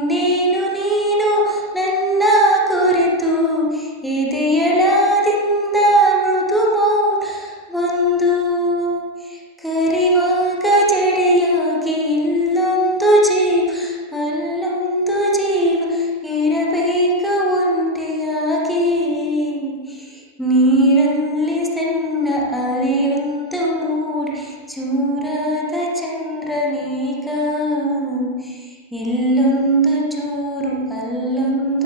నిన్నేను నేను నన్న కొరితు ಎದೆಯಳಾದಿಂದ ಮೃದುಮೋ ಒಂದು ಕರಿವಾಗ ಜಡೆಯಾಗಿ ಇಲ್ಲೊಂದು ಜೀವ ಅಲ್ಲೊಂದು ಜೀವ ಇರಬೇಕ ಒಂಟೆಯಾಗಿ ನೀರಲ್ಲಿ ಸಣ್ಣ ಅಲೆಯೊಂದು ಮೂಡಿ ಚೂರಾದ ಚಂದ್ರನೀಗ എല്ലൊന്തു ചോറും അല്ലൊന്നു